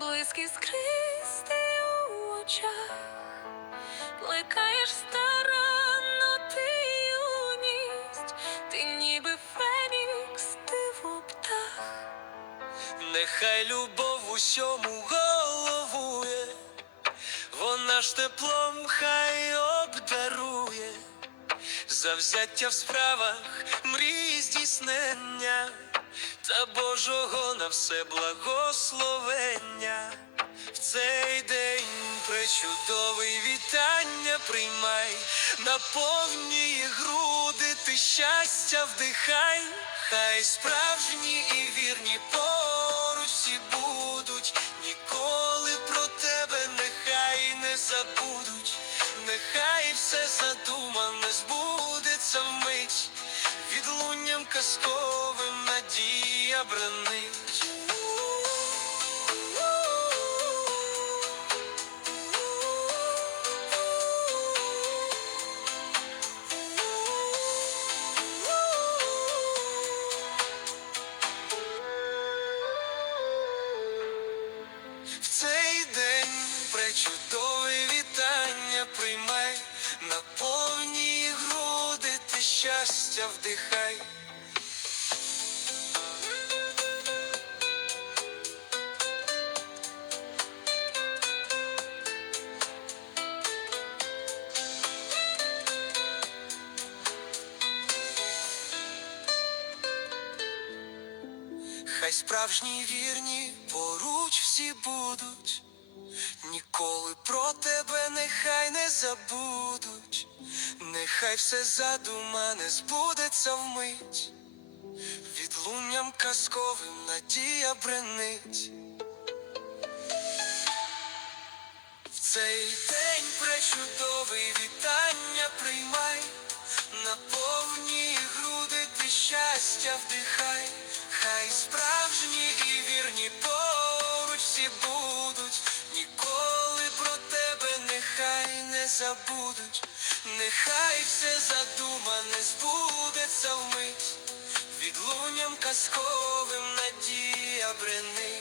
блиск іскристий у очах, плекаєш старанно ти юність, ти ніби фенікс, диву птах. Нехай любов в усьому головує, вона ж теплом хай обдарує, завзяття в справах, мрії здійснення, та Божого на все благословення. Цей день пречудовий. Вітання приймай, наповні груди ти щастя вдихай, хай справжні і вірні поруч всі будуть, ніколи про тебе нехай не забудуть, нехай все задумане збудеться вмить, відлунням казковим надія бранить. В цей день пречудове вітання приймай, наповні груди ти щастя вдихай. Хай справжні вірні поруч всі будуть, ніколи про тебе нехай не забудуть, нехай все задумане збудеться вмить, відлунням казковим надія бренить. В цей день пречудовий забудуть, нехай все задумане збудеться вмить, відлунням казковим надія бренить.